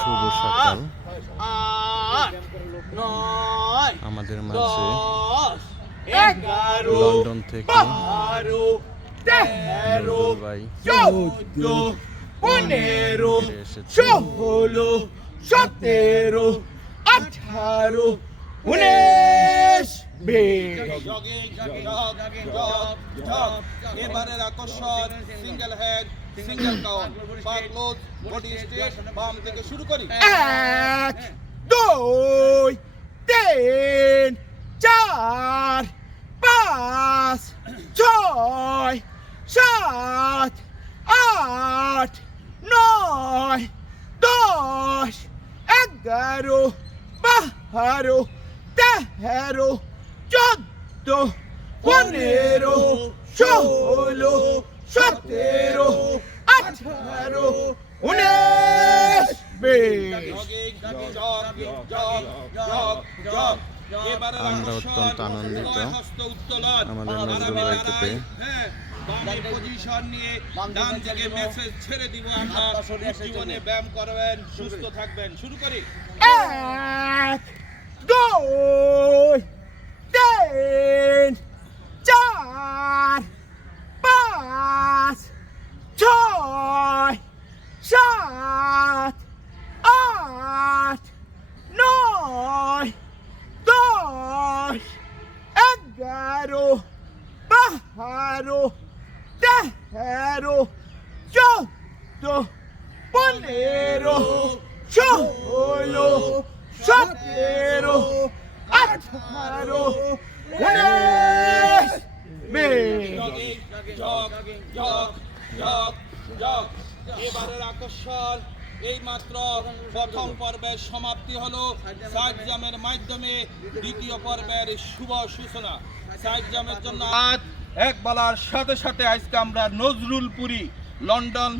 শুভ সকাল। আমাদের মাঝে লন্ডন থেকে নজরুল ভাই 14, 15, 16, 17, 18, 19, 20। এবারের আকর্ষণ single head single count close body straight বাম থেকে শুরু করি 1, 2, 3, 4, 5, 6, 7, 8, 9, 10, 11, 12, 13, 14, 15, 16, 17, 18, 19, 20। আমরা অত্যন্ত আনন্দিত আমাদের নজরুল ভাইকে পেয়ে। পজিশন নিয়ে ডান দিকে মেসেজ ছেড়ে দিব আমরা জীবনে ব্যায়াম করবেন সুস্থ থাকবেন শুরু করি 1, 2, 3, 4, 5, 6, 7, 8, 9, 10, 11, 12, 13, 14, 15, 16, 17, 18, 19, এবারের আকর্ষণ এই মাত্র প্রথম পর্বের সমাপ্তি হলো সাইড জামের মাধ্যমে দ্বিতীয় পর্বের শুভ সূচনা। সাইড জামের জন্য এক বলার সাথে সাথে আজকে আমরা নজরুলপুরি লন্ডন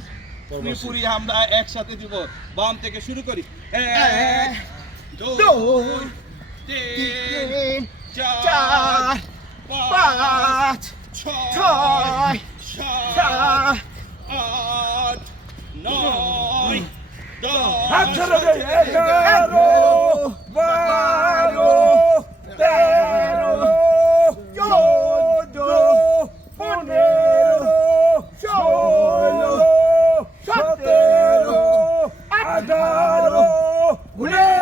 পুরি আমরা একসাথে দিব বাম থেকে শুরু করি 1, 2, 3, 4, 5, 6, 7, 8, 9, 10, 11, 12, 13, 14, 15, 16, 17, 18, 19,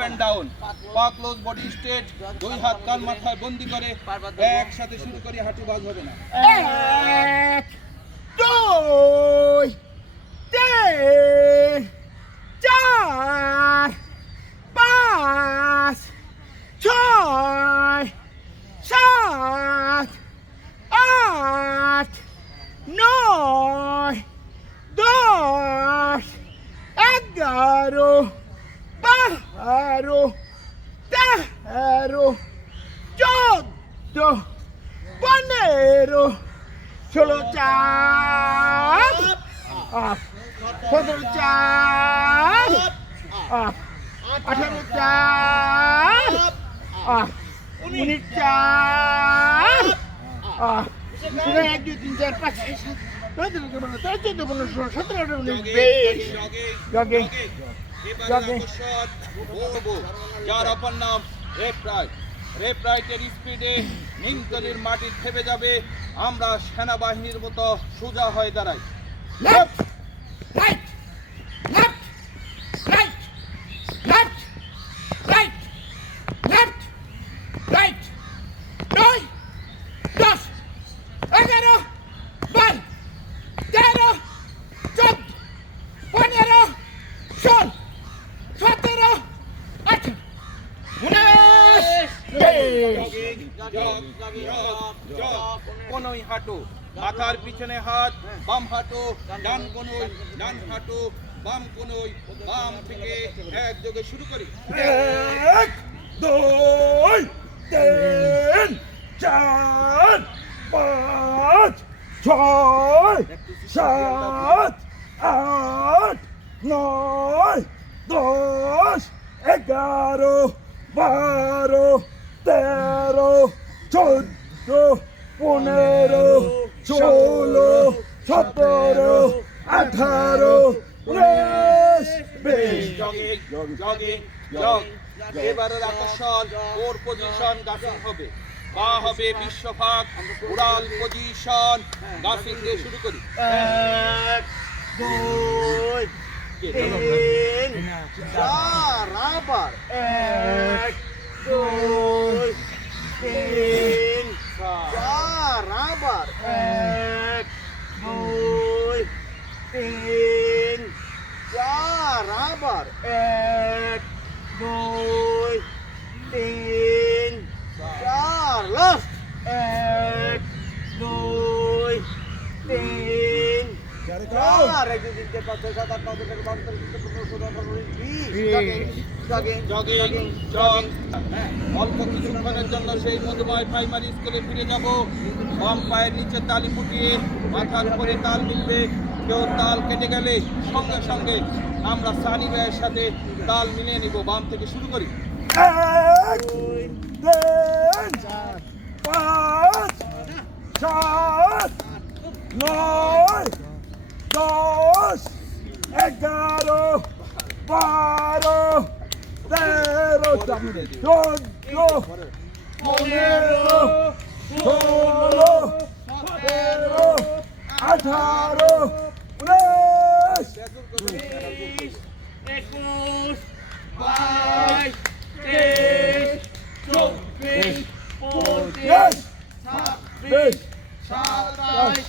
Pen down, পা ক্লোজ বডি স্ট্রেট, দুই হাত কান মাথায় বন্দি করে একসাথে শুরু করি হাঁটু বাজ হবে না 1, 2, 3, 4, 5, 6, 7, 8, 9, 10, 11, 12, 13, 14, 15, 16, 17, 18, 19, 1, 2, 3, 4, 5, 6, 7, 8, 9, 10, 11, 12, 13, 14, 15, 16, যার অপর নাম রেপ রাইটের স্পিডে নিমতলির মাটি থেমে যাবে আমরা সেনাবাহিনীর মতো সোজা হয়ে দাঁড়াই left, right, left, right, left, right, left, right, 9, 10, 11, 12, 13, 14, 15, 16, 17, 18, 19, কোনই হাঁটু মাথার পিছনে হাত বাম হাঁটু ডান কোনই ডান হাঁটু বাম কোনই বাম থেকে একযোগে শুরু করি 1, 2, 3, 4, 5, 6, 7, 8, 9, 10, 11, 12, 13, 14, 15, 16 17 18 19 20 জগিং জগিং জগ এবারের আকর্ষণ ওর পজিশন গাফিং হবে বা হবে বিশ্বভাগ উড়াল পজিশন গাফিং দিয়ে শুরু করি 1 2 3 4 আবার 1 2 3 4 আবার 1 2 3 4 আবার 1 2 3 4 লাস্ট 1 2 3 4 এই যে দিতে পারছে 7 8 9 10 12 13 14 15 16 17 18 19 20 জগিং জগ অল্প কিছুক্ষণের জন্য সেই মধুময় প্রাইমারি স্কুলে ফিরে যাব বাম পায়ের নিচে তালি ফুটিয়ে মাথার উপরে তাল মিলবে কেউ তাল কেটে গেলে সঙ্গে সঙ্গে আমরা সানি ভাইয়ের সাথে তাল মিলিয়ে নিব বাম থেকে শুরু করি 1 2 5 4 9 10 11 12 13 14 15 16 17 18 19 21 22 23 24 Yes! 26 27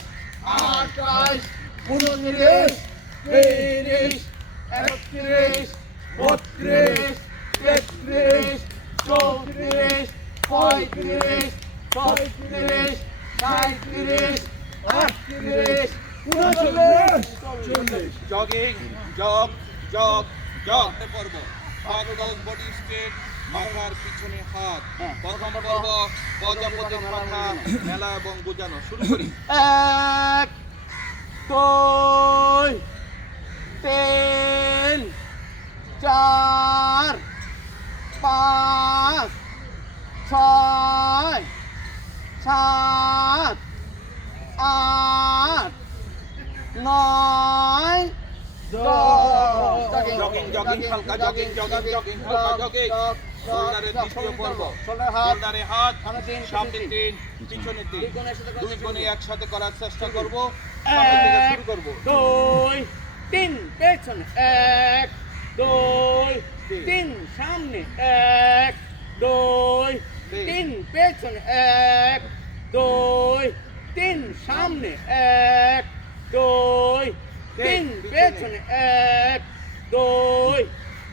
28 29 30 31 32 33 34 35 36 37 38 39 jogging jug jug jug পর্ব পাগল বডি স্ট্রেট মাথার পিছনে হাত প্রথম পর্ব প্রজাপতির মাথা মেলা এবং বোঝানো শুরু করি 1 2 3 4 5 6 7 8 9 জগিং জগিং হালকা জগিং জগিং জগিং হালকা জগিং শোল্ডারের দ্বিতীয় পর্ব শোল্ডারে হাত সামনে তিন পিছনে তিন দুই কোণে একসাথে করার চেষ্টা করব সামনে থেকে শুরু করব 2 3 পেছনে 1 2 3 সামনে 1 2 3 পেছনে 1 2 3 সামনে 1 2 3 পেছনে 1 2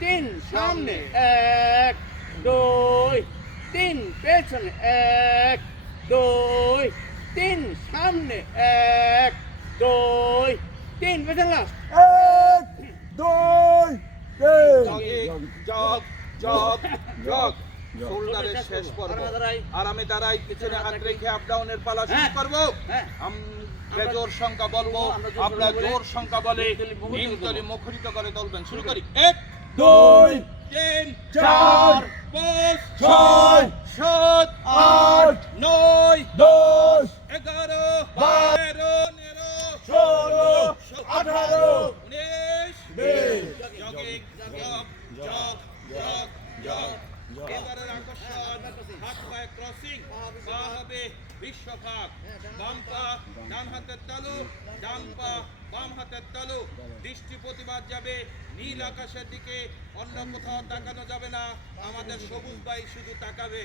3 সামনে 1 2 3 পেছনে 1 2 3 সামনে 1 2 3 পেছনে লাস্ট 1 2 3 জগ জগ জগ শোল্ডারের শেষ পর্ব আরামে দাঁড়াই পিছনে হাত রেখে আপ ডাউনের পালা শুরু করব বেজোর সংখ্যা বলবো আমরা জোর সংখ্যা বলে নিমতলি মুখরিত করে তুলবেন শুরু করি 1 2 3 4 5 6 7 8 9 10 11 12 16 18 19 jogging jug jug jug jug এবারের আকর্ষণ হাত পায়ে ক্রসিং পা হবে বিশ্বভাগ বাম পা ডান হাতের তালু ডান পা বাম হাতের তালু দৃষ্টি প্রতিবাদ যাবে নীল আকাশের দিকে অন্য কোথাও তাকানো যাবে না আমাদের সবুজ ভাই শুধু তাকাবে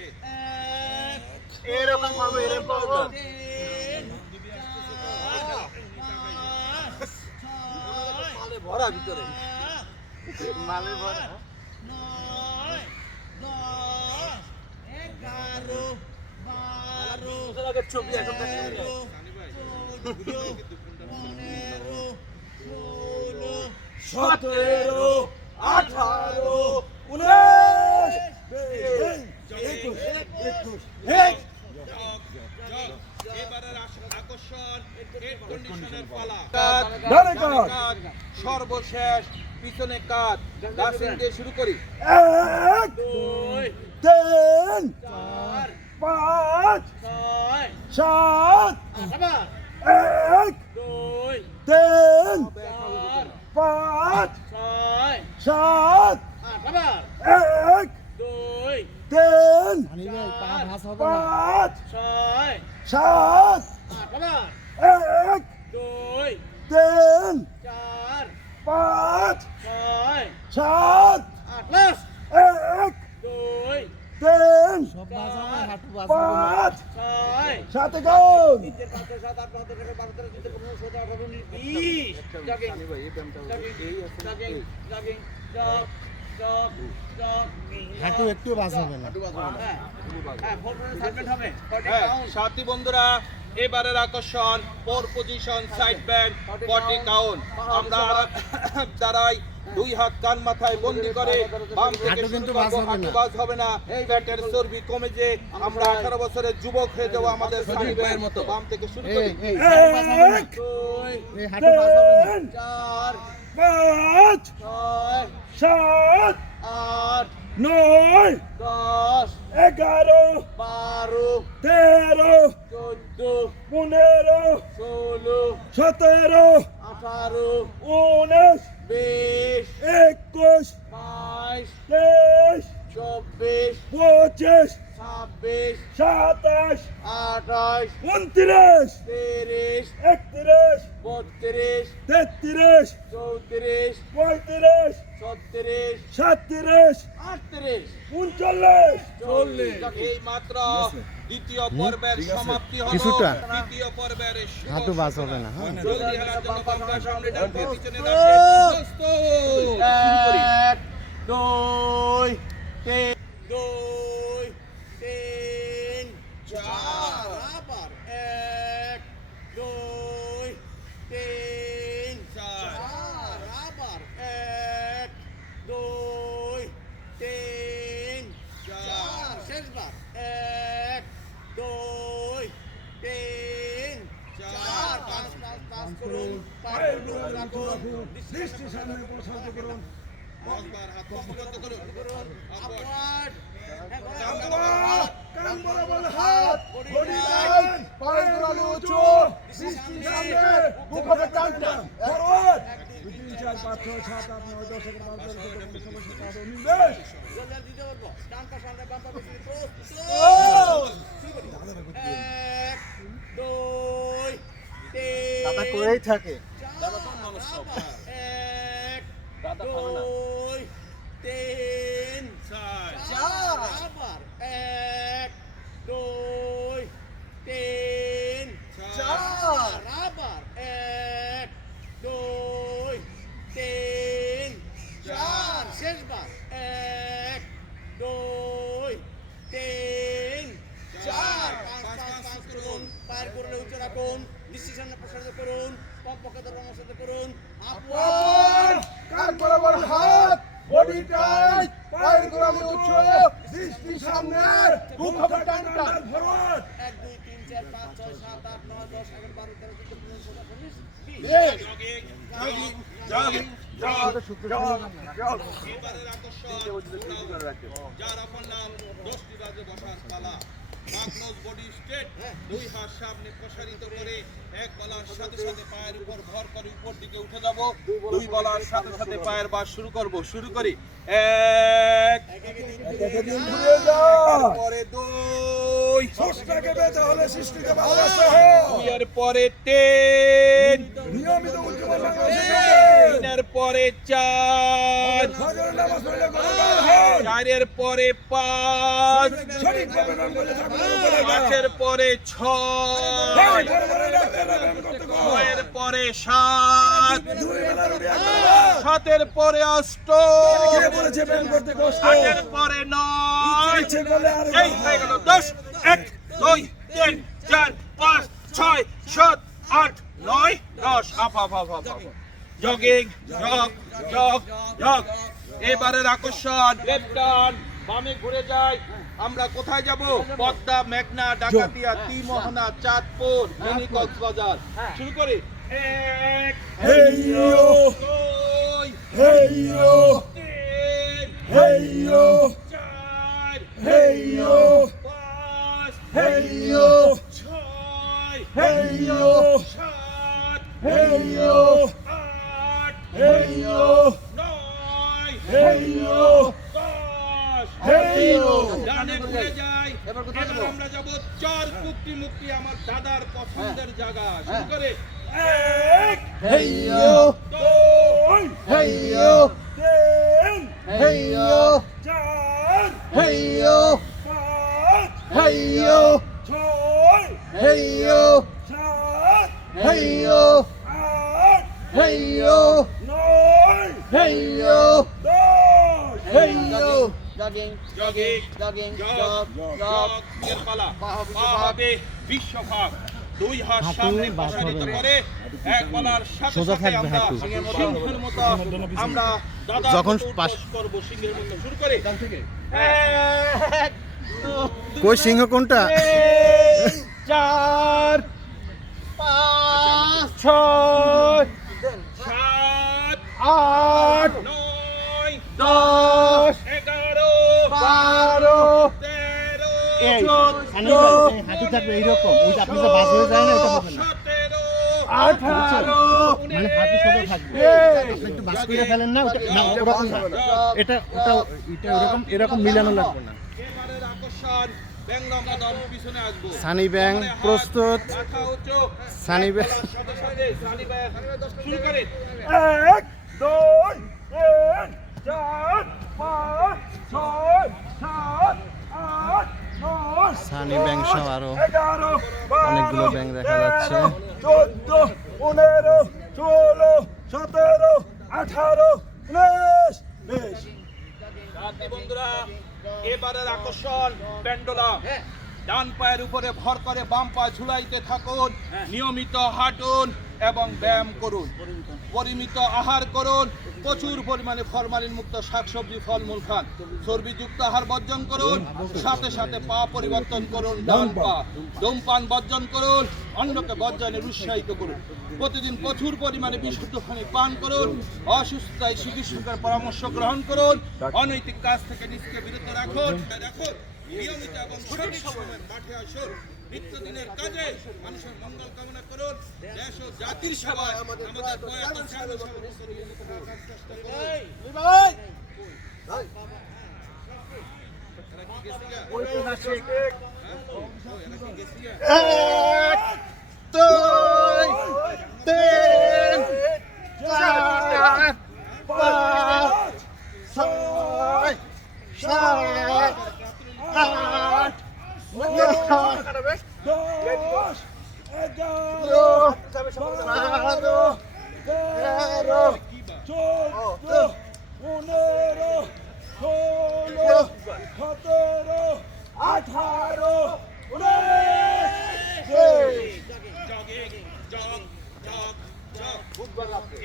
এরকম হবে এরকম ভরা ভিতরে মালে ভরা ছবি এখন সতেরো 18 19 এবারের আকর্ষণ হেড কন্ডিশনের পালা ডানে কাঁধ। সর্বশেষ পিছনে কাঁধ দাসিং দিয়ে শুরু করি 1 3 4 5 6 7 আবার তিন চার, পাঁচ ছয়, সাত আট, আবার এক দুই, তিন চার, পাঁচ ছয়, সাত আট, আবার এক দুই, তিন চার, পাঁচ ছয়, সাত আট, লাস্ট এক দুই, তিন চার, পাঁচ ছয়, সাতে কোন 3, 4, 5, 6, 7, 8, 9, 10, 11, 12, 13, 14, 15, 16, 18, 19, 20 jogging, jog, jog, jog, হাঁটু একটু বাঁচাবে না হ্যাঁ, হ্যাঁ, 4 সার্ভেন্ট হবে 40 হ্যাঁ, কাউন্ট সাথী বন্ধুরা, এবারের আকর্ষণ 4 পজিশন সাইড ব্যান্ড 40 কাউন্ট। আমরা দাঁড়াই, 2 হাত কান মাথায় বন্দি করে বাম থেকে হাঁটু শুরু কিন্তু করবো, বাজ হবে হাঁটু না। বাজ হবে না, পেটের চর্বি কমে যে আমরা 18 বছরের যুবক হয়ে যাবো আমাদের সাইড ব্যান্ড মতো। বাম থেকে শুরু করি, এক দুই, এই হাঁটু বাঁচাবে না তিন চার, পাঁচ ছয়, সাত আট, নয় 10, 11 12, 13 14, 15 16, 17 18, 19 20, 21 22, 23 24, 25 26, 27 28, 29 30, 31 32, 33 34, 35 36, 37 38, 39 40 এই মাত্র দ্বিতীয় পর্বের সমাপ্তি হলো। কিছুটা। দ্বিতীয় পর্বের শুভ হাঁটু বাঁচাবে না হ্যাঁ জলদি হারার জন্য বামটা সামনে ডানটা পিছনে রাখে। দোস্ত, শুরু করি। 1, 2, 3, 2, 3, 4, আবার 1, 2, 3, 4, আবার 1, 2, 3, 4, শেষবার 1, 2, 3, 4, 5 করুন, 5 রাখুন, দৃষ্টি সামনে প্রসারিত করুন পাঁচবার হাত পম্পবদ্ধ করুন। আপওয়ার্ড কান বরাবর হাত বডি টাইট পায়ের গোড়ালি উঁচু দৃষ্টি সামনে বুক হবে টান টান ফরওয়ার্ড 2 3 4 5 6 7 8 9 10 11 12 13 14 15 16 17 19 জলদি দিতে পারবো ডান পা সামনে বাম পা পিছনে ক্রস এক দুই তিন দাদা করেই থাকে এক দুই তিন চার আবার এক দুই তিন চার আবার এক দুই তিন চার শেষবার এক দুই তিন চার পাঁচ করুন পায়ের করলে উঁচু রাখুন দৃষ্টি সামনে প্রসারিত করুন কমপক্ষে ধর্মের সাথে করুন আপওয়ার্ড কান বরাবর হাত বডি টাইট পায়ের গোড়ালি উঁচু দৃষ্টি সামনে বুক হবে টান টান ফরওয়ার্ড 1 2 3 4 5 6 7 8 9 10 11 12 13 14 15 16 20 এবারের আকর্ষণ যার অপর নাম 10টি বাজে বসার পালা। মাগনস বডি স্ট্রেট, 2 হাত সামনে প্রসারিত করে এক বলার সাথে সাথে পায়ের উপর ভর করে উপর দিকে উঠে যাব। 2 বলার সাথে সাথে পায়ের বাস শুরু করব। শুরু করি 1 একদিন ঘুরে যা পরে 2 ষষ্ঠকে বেঁধে হলে সৃষ্টিকে ভালোবাসতে হয় এর পরে 3 নিয়মিত উজ্জ্বল বাংলাদেশে 3 এর পরে 4 ফজরের নামাজ পড়লে গুণগান হয় 4 এর পরে 5 সঠিকভাবে নাম বলে থাকলে বলে 5 এর পরে 6 পরে ডাক্তাররা ব্যায়াম করতে কয় 6 এর পরে 7 দুই বেলা রুটি একটা 7 এর পরে 8 কে বলেছে ব্যায়াম করতে কষ্ট 8 এর পরে 9 ইচ্ছে করলে আর এই হয়ে গেল 10 1 2 3 4 5 6 7 8 9 10 up up up up jogging jug jug jug এবারের আকর্ষণ লেফট টার্ন বামে ঘুরে যায়। আমরা কোথায় যাব? পদ্মা, মেঘনা, ডাকাতিয়া, ত্রিমোহনা, চাঁদপুর, মিনি কক্সবাজার। শুরু করি 1 হেইয়ো 2 হেইয়ো 3 হেইয়ো 4 হেইয়ো 5 হেইয়ো 6 হেইয়ো 7 হেইয়ো হেইয়ো আট হেইয়ো নয় হেইয়ো 10 হেইয়ো ডানে ঘুরে যাই এবার আমরা যাব চার কুক্তি মুক্তি আমার দাদার পছন্দের জায়গা শুরু করে এক হেইয়ো দুই হেইয়ো তিন হেইয়ো চার হেইয়ো পাঁচ হেইয়ো ছয় হেইয়ো সাত হেইয়ো আট হেইয়ো নয় হেইয়ো 10 হেইয়ো জগিং জগিং জগ জগ এর পালা পা হবে বিশ্বভাগ দুই হাত সামনে প্রসারিত করে এক পালার সাথে সাথে আমরা সিংহের মতো আমরা দাদা যখন পাস করব সিংহের মতো শুরু করে এক কই সিংহ কোনটা? চার পাঁচ ছয় সাত আট নয় 10 11 12 13 হাঁটু থাকবে এইরকম ওইটা আপনি যে বাস হয়ে যায় না এটা হবে না 17 18 মানে হাঁটু সোজা থাকবে আপনি একটু বাস করে ফেলেন না ওটা না ওরকম না এটা ওরকম এরকম মিলানো লাগবে না এবারের আকর্ষণ ব্যাংরাম কদম পিছনে আসবো সানি ব্যাং প্রস্তুত মাথা উঁচু সানি ব্যাং সাথে সাথে সানি ব্যাং শুরু করে এক দুই তিন চার পাঁচ ছয় সাত আট নয় সানি ব্যাং সহ আরো 11 অনেকগুলো ব্যাং দেখা যাচ্ছে 14 15 16 17 18 19 20 সাথী বন্ধুরা এবারের আকর্ষণ পেন্ডুলাম ডান পায়ের উপরে ভর করে বাম পা ঝুলাইতে থাকুন নিয়মিত হাঁটুন এবং ব্যায়াম করুন পরিমিত আহার করুন প্রচুর পরিমাণে ফরমালিন মুক্ত শাকসবজি ফলমূল খান চর্বিযুক্ত আহার বর্জন করুন সাথে সাথে পা পরিবর্তন করুন ডান পা ধূমপান বর্জন করুন অন্যকে বর্জনের উৎসাহিত করুন প্রতিদিন প্রচুর পরিমাণে বিশুদ্ধ পানি পান করুন অসুস্থতায় চিকিৎসকের পরামর্শ গ্রহণ করুন অনৈতিক কাজ থেকে নিজেকে বিরত রাখুন নিয়মিত এবং সঠিক সময়ে মাঠে আসুন নিত্যদিনের কাজে মানুষের মঙ্গল কামনা করুন দেশ ও জাতির সেবায় আমাদের প্রয়াত স্বামী সর্বস্তরে থাকার চেষ্টা করুন এক দুই তিন চার পাঁচ ছয় সাত আট 10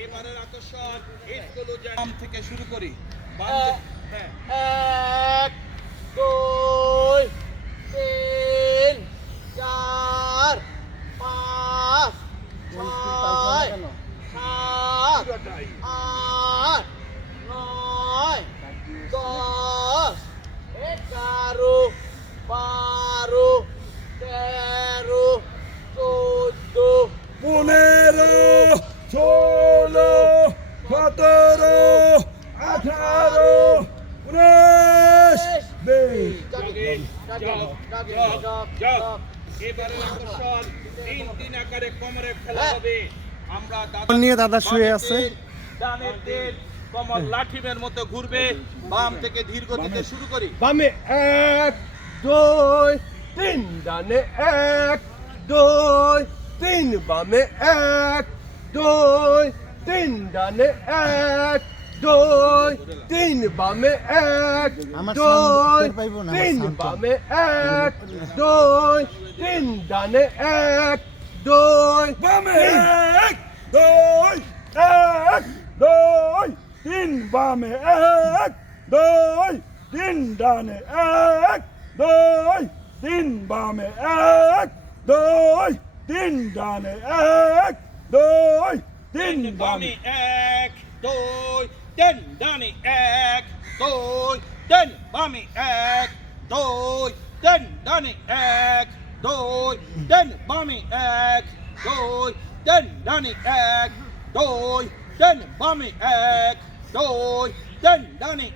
এবারের আকর্ষণ এইগুলো থেকে শুরু করি এক দুই তিন চার পাঁচ ছয় সাত আট নয় 10 11 12 13 14 15 16 17 18 19 এবারের আকর্ষণ 3 আকারে কোমরের খেলা হবে আমরা নিয়ে দাদা শুয়ে আছে ডানের দিক কোমর লাঠিমের মতো ঘুরবে বাম থেকে ধীর গতিতে শুরু করি বামে 1 2 3 ডানে 1 2 3 বামে 1 2 3 ডানে 1 2 3 বামে 1 আমার 2 সাউন্ড পাইবো না 3 বামে 1 2 3 ডানে 1 2 বামে 1 2 1 2 3 বামে 1 2 3 ডানে 1 2 3 বামে 1 2 3 ডানে 1 2 3 বামে 1 2 3 ডানে 1 2 3 বামে 1 2 3 ডানে 1 2 3 বামে 1 2 3 ডানে 1 দুই তিন বামে এক দুই তিন ডানে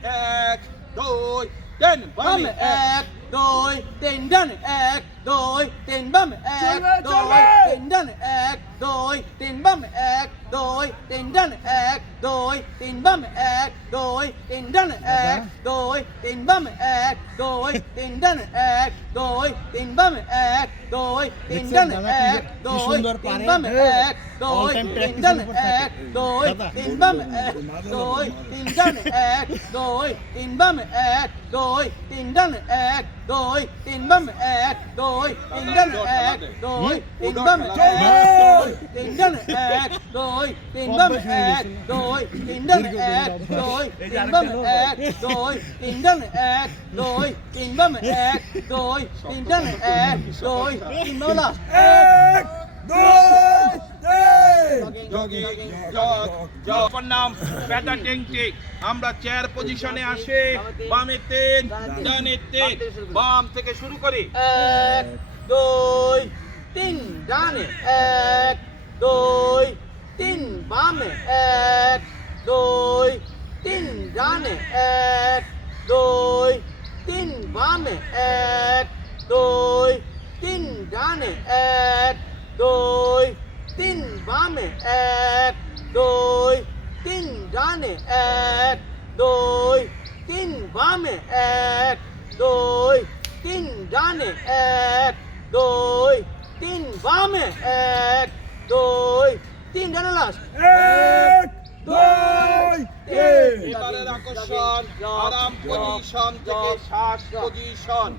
এক দুই তিন বামে এক দুই তিন ডানে এক দুই তিন বামে এক দুই তিন ডানে এক দুই তিন বামে এক দুই তিন ডানে এক দুই তিন বামে এক দুই তিন ডানে এক দুই তিন বামে এক দুই তিন ডানে এক দুই তিন বামে এক দুই তিন ডানে এক দুই তিন বামে এক দুই তিন ডানে এক দুই তিন বামে এক দুই তিন ডানে এক দুই তিন বামে এক দুই তিন ডানে এক দুই তিন বামে এক দুই তিন ডানে এক দুই তিন বামে এক তিন ডানে এক দুই তিন বামে এক দুই তিন ডানে এক দুই তিন বামে এক দুই তিন ডানে এক দুই তিন বামে এক দুই তিন ডানে এক দুই তিন বামে লাস্ট এক দুই তিন যোগী জগ জগ নাম পেটা টিং টিং আমরা চেয়ার পজিশনে আসে বামে তিন ডানে তিন বাম থেকে শুরু করি এক দুই তিন ডানে এক দুই তিন বামে এক দুই তিন ডানে এক দুই তিন বামে এক দুই তিন ডানে এক দুই তিন বামে এক দুই তিন ডানে এক দুই তিন বামে এক দুই তিন ডানে এক দুই তিন বামে এক দুই তিন ডানে লাস্ট এক দুই তিন এবারের আকর্ষণ আরাম পজিশন থেকে শ্বাস পজিশন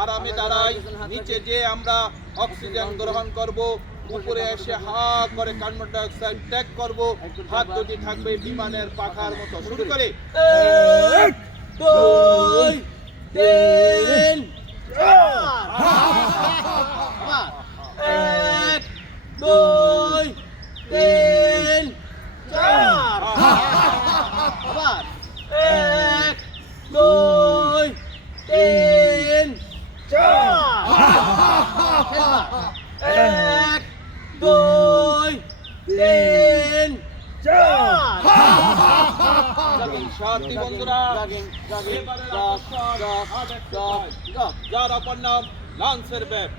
আরামে দাঁড়াই নিচে যে আমরা অক্সিজেন গ্রহণ করব উপরে এসে হা করে কার্বন ডাই অক্সাইড ত্যাগ করব হাত দুটি থাকবে বিমানের পাখার মতো শুরু করে এক দুই তিন চার এক দুই তিন চার আবার এক দুই তিন চার এক দুই তিন চার সাথী বন্ধুরা এবারের আকর্ষণ যার অপর নাম লান্সের ব্যায়াম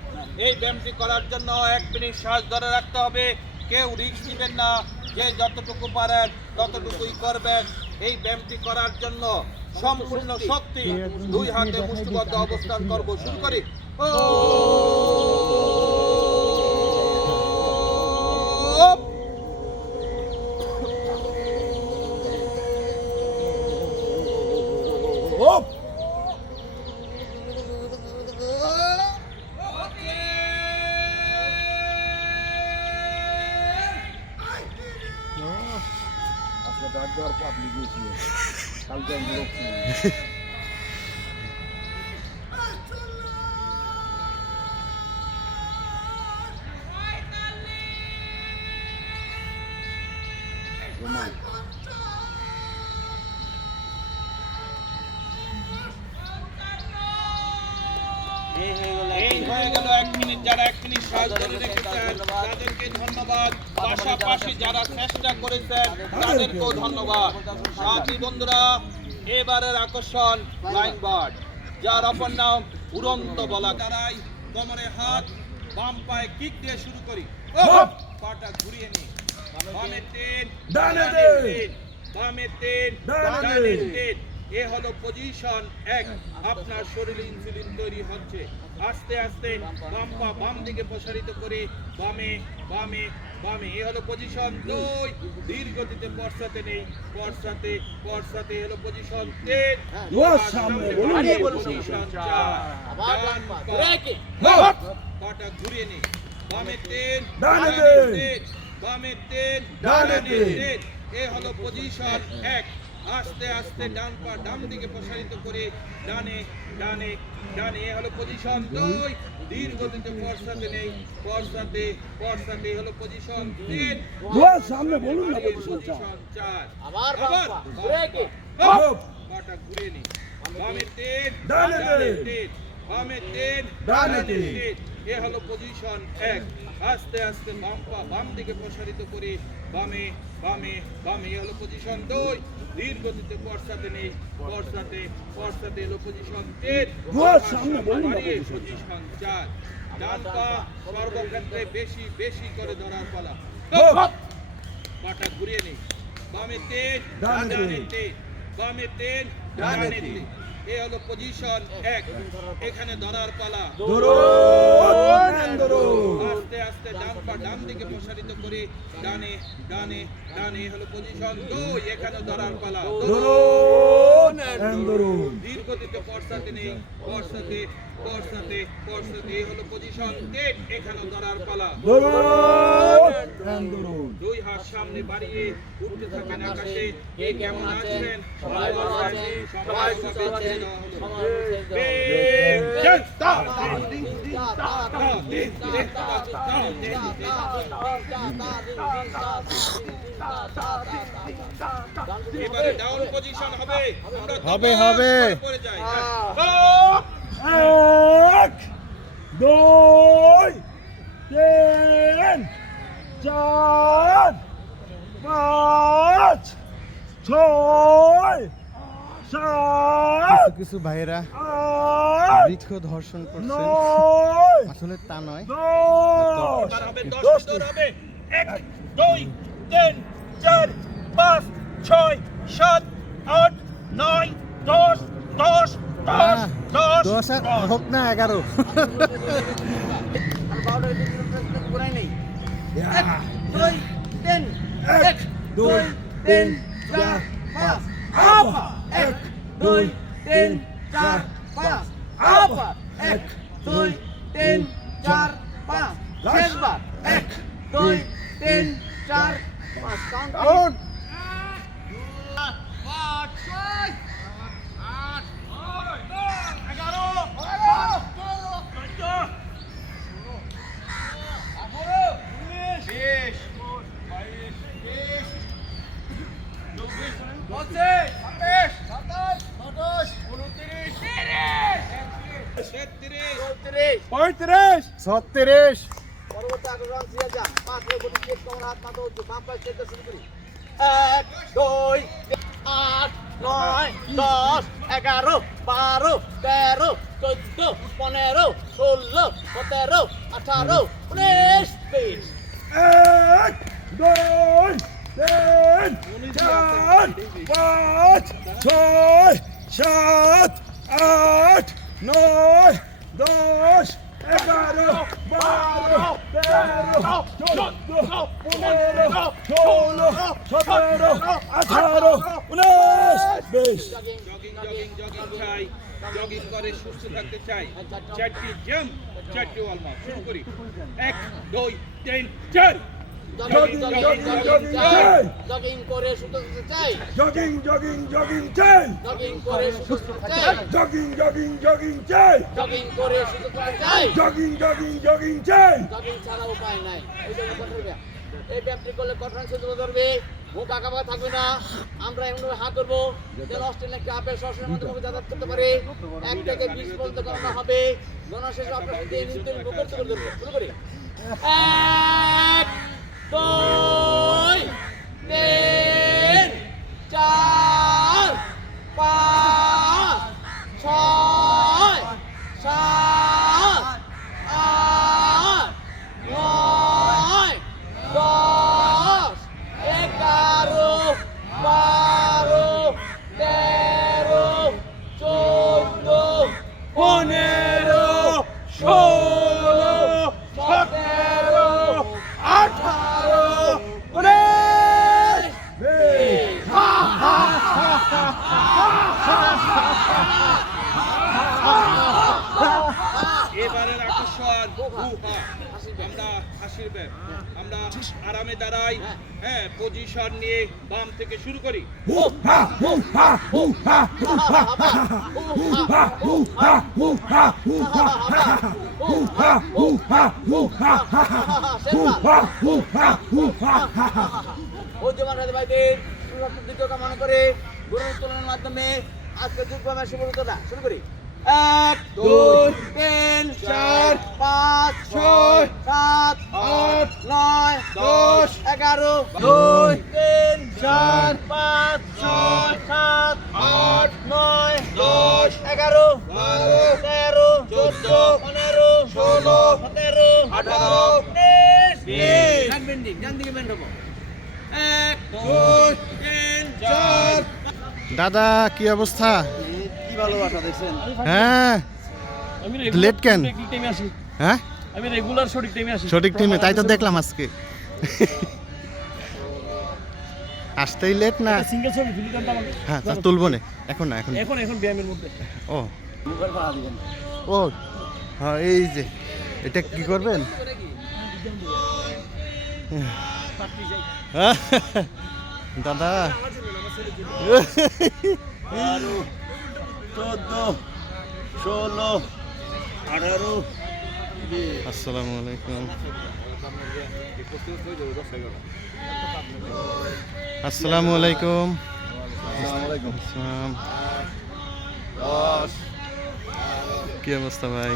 এই ব্যায়ামটি করার জন্য 1 মিনিট শ্বাস ধরে রাখতে হবে কেউ রিস্ক নেবেন না যে যতটুকু পারেন ততটুকুই করবেন এই ব্যায়ামটি করার জন্য সম্পূর্ণ শক্তি দুই হাতে মুষ্টিবদ্ধ অবস্থান করব শুরু করি আজকে ডাক দেওয়ার পাবলিক গিয়েছিল কালকে আমি লোক ছিল এই হয়ে গেল 1 মিনিট যারা 1 মিনিট শ্বাস ধরে রেখেছেন তাদেরকে ধন্যবাদ পাশাপাশি যারা চেষ্টা করেছেন তাদেরকেও ধন্যবাদ সাথী বন্ধুরা এবারের আকর্ষণ ফ্লাইং বার্ড যার অপর নাম উড়ন্ত বলা দাঁড়াই কোমরে হাত বাম পায়ে কিক দিয়ে শুরু করি পাটা ঘুরিয়ে নি বামে তিন ডানে তিন বামে তিন ডানে ডানে তিন। তিন এ হলো পজিশন 1 আপনার শরীরে ইনসুলিন তৈরি হচ্ছে আস্তে আস্তে বাম পা বাম দিকে প্রসারিত করে বামে বামে বামে এ হলো পজিশন 2 ধীর গতিতে পশ্চাতে নেই পশ্চাতে হলো পজিশন 3 ও সামনে বলুন পজিশন 4 আবার ডান পা ব্রেকে পাটা ঘুরিয়ে নি বামে 3 ডানে তিন বামে 3 ডানে তিন। এ হলো পজিশন 1 আস্তে আস্তে ডান পা ডান দিকে প্রসারিত করে ডানে ডানে ডানে এ হলো পজিশন 2 ধীর গতিতে পশ্চাতে নেই পশ্চাতে হলো পজিশন 3 ও সামনে বলুন না পজিশন 4 আবার বাম পা ব্রেকে পাটা ঘুরিয়ে নি বামে 3 ডানে তিন। বামে 3 ডানে তিন। এ হলো পজিশন 1 আস্তে আস্তে বাম পা বাম দিকে প্রসারিত করে বামে বামে বামে এ হলো পজিশন 2 ধীর গতিতে পশ্চাতে নেই পশ্চাতে এলো পজিশন 3 পজিশন 4 ডান পা সর্বক্ষেত্রে বেশি বেশি করে ধরার পালা পাটা ঘুরিয়ে নেই বামে 3 ডানে 3 বামে 3 ডানে 3 এই হলো পজিশন 1 এখানে ধরার পালা আস্তে আস্তে ডান পা ডান দিকে প্রসারিত করে ডানে ডানে ডানে হলো পজিশন 2 এখানে ধরার পালা ধীর গতিতে পশ্চাতে নেই পশ্চাতে এই হলো পজিশন 3 এখানে ধরার পালা দুই হাত সামনে বাড়িয়ে উঠতে থাকেন আকাশে কে কেমন আছেন সবাই ভালো আছেন, সবাই সুস্থ আছেন, সবাই এবারে ডাউন পজিশন হবে হবে, হবে। পড়ে যাই এক, দুই, তিন, চার, পাঁচ, ছয়, সাত, কিছু ভাইয়েরা আট, বৃক্ষ ধর্ষণ করছেন, নয়, আসলে তা নয়। দশ, এবার হবে 10 দৌড় হবে 1 2 3 4 5 6 7 8 9 10 10 10 10 10 আর হোক না 11। ঘুরাই নেই 1 2 3 1 2 3 4 5 আপা 1 2 3 4 5 আপা 1 2 3 4 5 শেষবার 1 2 3 4 5 কাউন্ট পঁয়ত্রিশ, ছত্রিশ, পরবর্তী আকর্ষণ সিরিয়াল যান 5 এর গতি চেক করার হাত মাথা উঁচু বাম পায়ে চেক শুরু করি 1 2 8 9 10 11 12 13 14 15 16 17 18 19 20 এক, দুই, তিন, চার, পাঁচ, ছয়, সাত, আট, নয়, 10, 11, 12, 13, 14, 15, 16, 17, 18, 19, 20। জগিং চাই জগিং করে সুস্থ থাকতে চাই 4টি জাম্প 4টি ওয়াল মার্ক শুরু করি 1 2 3 4 Jogging, jogging, jogging, চাই। জগিং করে সুস্থ থাকতে চাই Jogging, jogging, jogging, চাই। জগিং করে সুস্থ থাকতে চাই Jogging, jogging, jogging, চাই। জগিং করে সুস্থ থাকতে চাই Jogging, jogging, jogging, চাই। জগিং ছাড়া উপায় নাই এই জন্য কঠোর ব্যায়াম এই ব্যায়ামটি করলে কঠোর সূত্র ধরবে মুখ আঁকাবাঁকা থাকবে না আমরা এমনভাবে হাত ধরবো যেন অস্ট্রেলিয়া কাপের সরাসরি মাধ্যমে যাতায়াত করতে পারে 1 থেকে 20 পর্যন্ত গণনা হবে গণনা শেষে আপনার দিয়ে নিত্যই মুখ করতে করে ধরবো শুরু করি 1 2 3 4 5 6 7 8 9 10 11 12 13 14 15 16 17 18 এবারের আকর্ষণ আমরা হাসির ব্যায়াম আমরা আরামে দাঁড়াই হ্যাঁ পজিশন নিয়ে বাম থেকে শুরু করি দ্বিতীয় কামনা করে গুরু উত্তোলনের মাধ্যমে আজকে যুগ ব্যায়ামের শুরু করি 1 2 3 4 5 6 7 8 9 10 11 2 3 4 5 6 7 8 9 10 11 12 13 14 15 16 17 18 19 ডান বেন্ডিং ডান দিকে বেন্ড হবো 1 2 3 4 দাদা কি অবস্থা? কি ভালোবাসা দেখছেন হ্যাঁ লেট কেন? হ্যাঁ আমি রেগুলার সঠিক টাইমে আসি। সঠিক টিমে তাই তো দেখলাম আজকে। আসতেই লেট না? সিঙ্গেল ছবি তুলি দেন তো আমাকে। হ্যাঁ তা তুলবো না এখন, না এখন। এখন ব্যায়ামের মধ্যে। ও ও হ্যাঁ এই যে এটা কি করবেন? দাদা 14 16 18 আসসালামু আলাইকুম। আসসালামু আলাইকুম। আসসালাম। কি অবস্থা ভাই?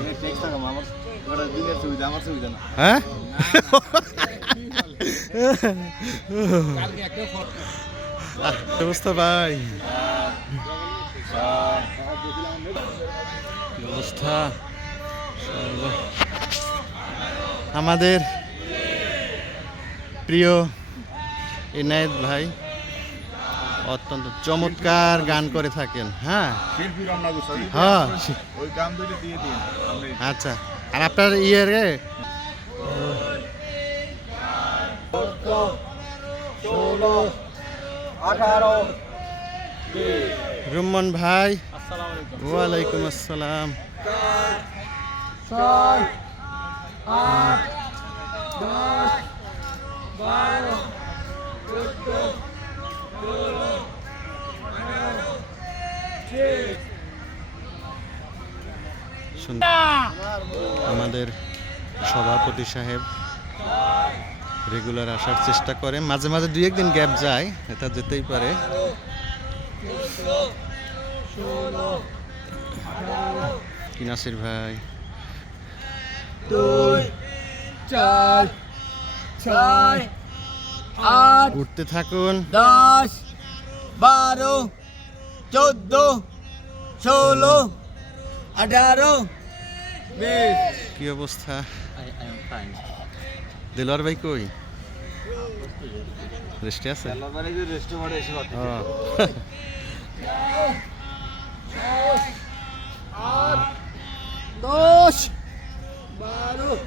হ্যাঁ কি অবস্থা ভাই? কি অবস্থা? আমাদের প্রিয় ইনায়েত ভাই অত্যন্ত চমৎকার গান করে থাকেন। হ্যাঁ শিল্পী রান্না করছি হ্যাঁ ওই গান দুটো দিয়ে দিন। আচ্ছা আর আপনার ইয়ে রে 16 18 রুম্মান ভাই ওয়ালাইকুম আসসালাম। 6 8 10 12 আমাদের সভাপতি সাহেব রেগুলার আসার চেষ্টা করে, মাঝে মাঝে দুই একদিন গ্যাপ যায়, এটা যেতেই পারে। কি নাসির ভাই 2 4 6 8 উঠতে থাকুন। 10 12 14 16 18 20 কি অবস্থা? দিলওয়ার ভাই কই? রেস্টে আছে? ও। 10 12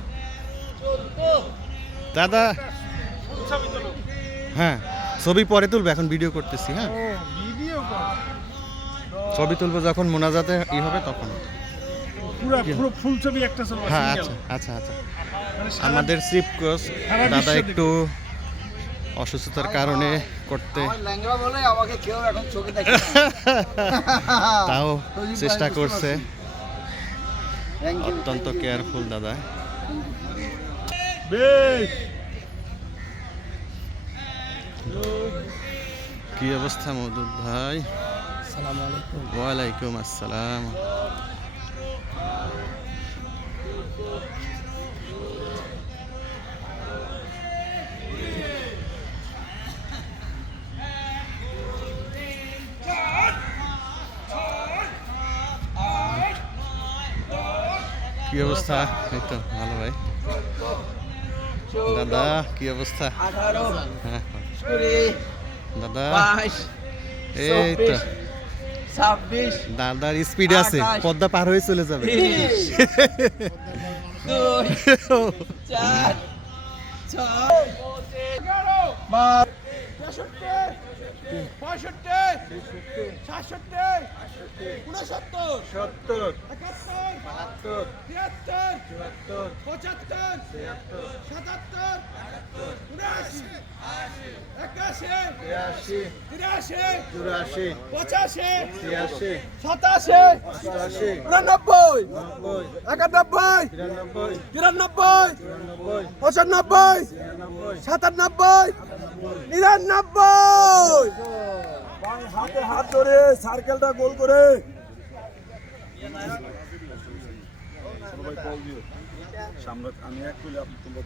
14 দাদা হ্যাঁ ছবি পরে তুলবো, এখন ভিডিও করতেছি। হ্যাঁ ছবি তুলবো যখন মোনাজাতে ই হবে তখন। পুরো ফুল ছবি একটা ছবি। হ্যাঁ আচ্ছা আচ্ছা আচ্ছা। আমাদের চিফ কোচ দাদা একটু অসুস্থতার কারণে করতে ল্যাংড়া বলে আমাকে কেউ এখন চোখে দেখে তাও চেষ্টা করছে, অত্যন্ত কেয়ারফুল দাদা। কি অবস্থা মধুর ভাই? আসসালামু আলাইকুম। ওয়ালাইকুম আসসালাম। কি অবস্থা? এই তো ভালো ভাই। দাদা কি অবস্থা? 18 হ্যাঁ 20 দাদা 22 এই তো 26 দাদার স্পিড আছে, 28 পদ্মা পার হয়ে চলে যাবে। 2 4 6 হাতে হাত ধরে সার্কেলটা গোল করে সবাই কল দিও সামনে আমি এক করলে আপনি তোমরা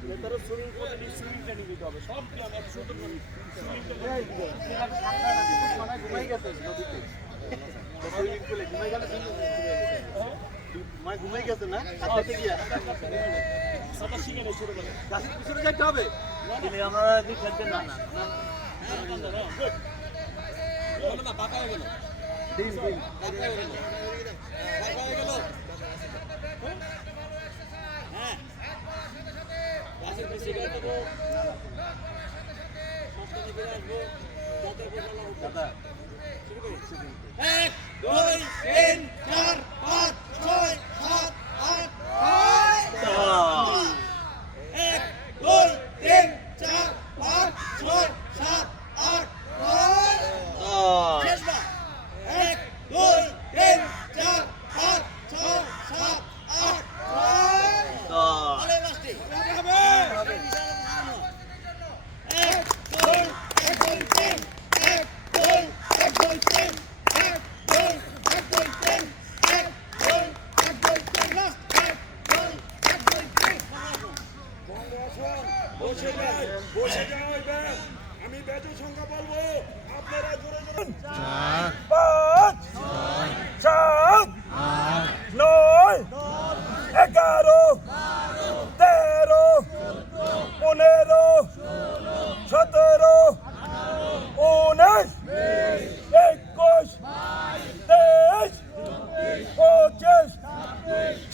ঘুমাই গেছে না গাছের পিছনে যাইতে হবে আমরা না ডিম এক দুই তিন চার পাঁচ ছয় সাত আট এক দুই তিন চার পাঁচ ছয় সাত আট শেষ বার এক দুই তিন চার পাঁচ ছয় সাত আট এক দুই এক দুই তিন এক দুই এক দুই তিন এক দুই এক দুই তিন এক দুই এক দুই তিন লাস্ট এক দুই এক দুই তিন বসে যাও এবার আমি ব্যাচের সংখ্যা বলবো আপনারা জোরে জোরে 5 7 9 11 13 15 17 19 21 23 25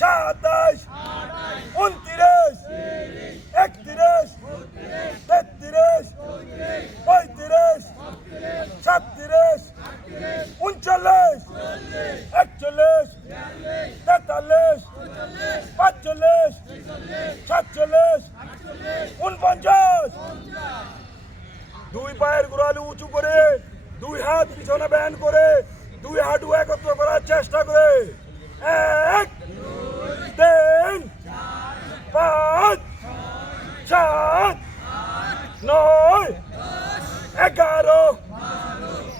27 29 31 33 35 36 39 41 43 45 46 49 দুই পায়ের গোড়ালি উঁচু করে দুই হাত পিছনে ব্যান করে দুই হাঁটু একত্র করার চেষ্টা করে 1 3 5 7 9 11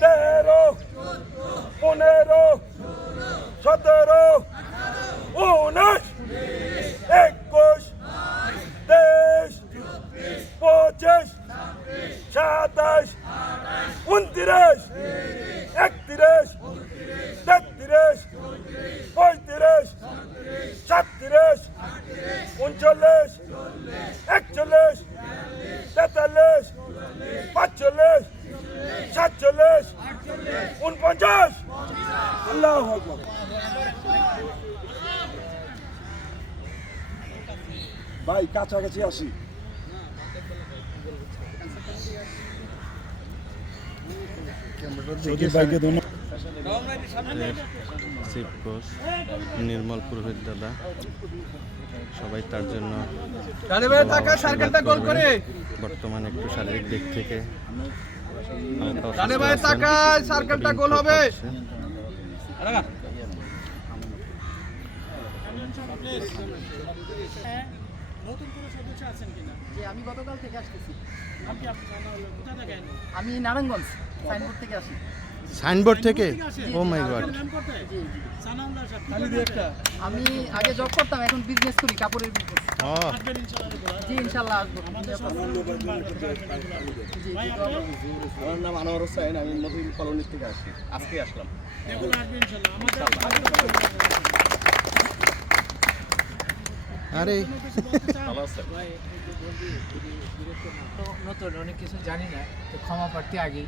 13 15 17 19 21 23 25 27 29 31 33 35 37 39 41 43 45 47 49 আল্লাহু আকবার ভাই কাছাকাছি আসি চিফ কোচ নির্মল পুরোহিত দাদা সবাই তার জন্য বর্তমানে একটু শারীরিক দিক থেকে সার্কেলটা গোল হবে। নতুন কোনো সদস্য আছেন কিনা? যে আমি গতকাল থেকে আসতেছি। কোথা থেকে? আমি নারায়ণগঞ্জ সাইনবোর্ড থেকে আসি। সাইনবোর্ড থেকে? ও মাই গড। আমি আগে জব করতাম, এখন বিজনেস করি, কাপড়ের বিজনেস। জি ইনশাআল্লাহ আসবো। আমার নাম আনোয়ার হোসেন, আমি নতুন কলোনি থেকে আসি, আজকে আসলাম। আরে নতুন অনেক কিছু জানি না, তো ক্ষমা প্রার্থী আগেই।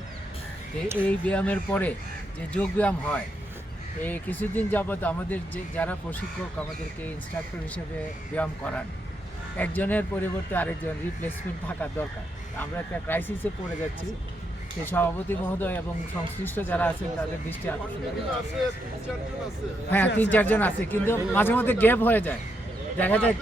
এই ব্যায়ামের পরে যে যোগ ব্যায়াম হয়, এই কিছুদিন যাবৎ আমাদের যে যারা প্রশিক্ষক আমাদেরকে ইনস্ট্রাক্টর হিসেবে ব্যায়াম করান, একজনের পরিবর্তে আরেকজন রিপ্লেসমেন্ট থাকার দরকার। আমরা একটা ক্রাইসিসে পড়ে যাচ্ছি। সেই সভাপতি মহোদয় এবং সংশ্লিষ্ট যারা আছেন তাদের দৃষ্টি আকর্ষণ করি। হ্যাঁ 3-4 জন আছে, কিন্তু মাঝে মধ্যে গ্যাপ হয়ে যায়, দেখা যায়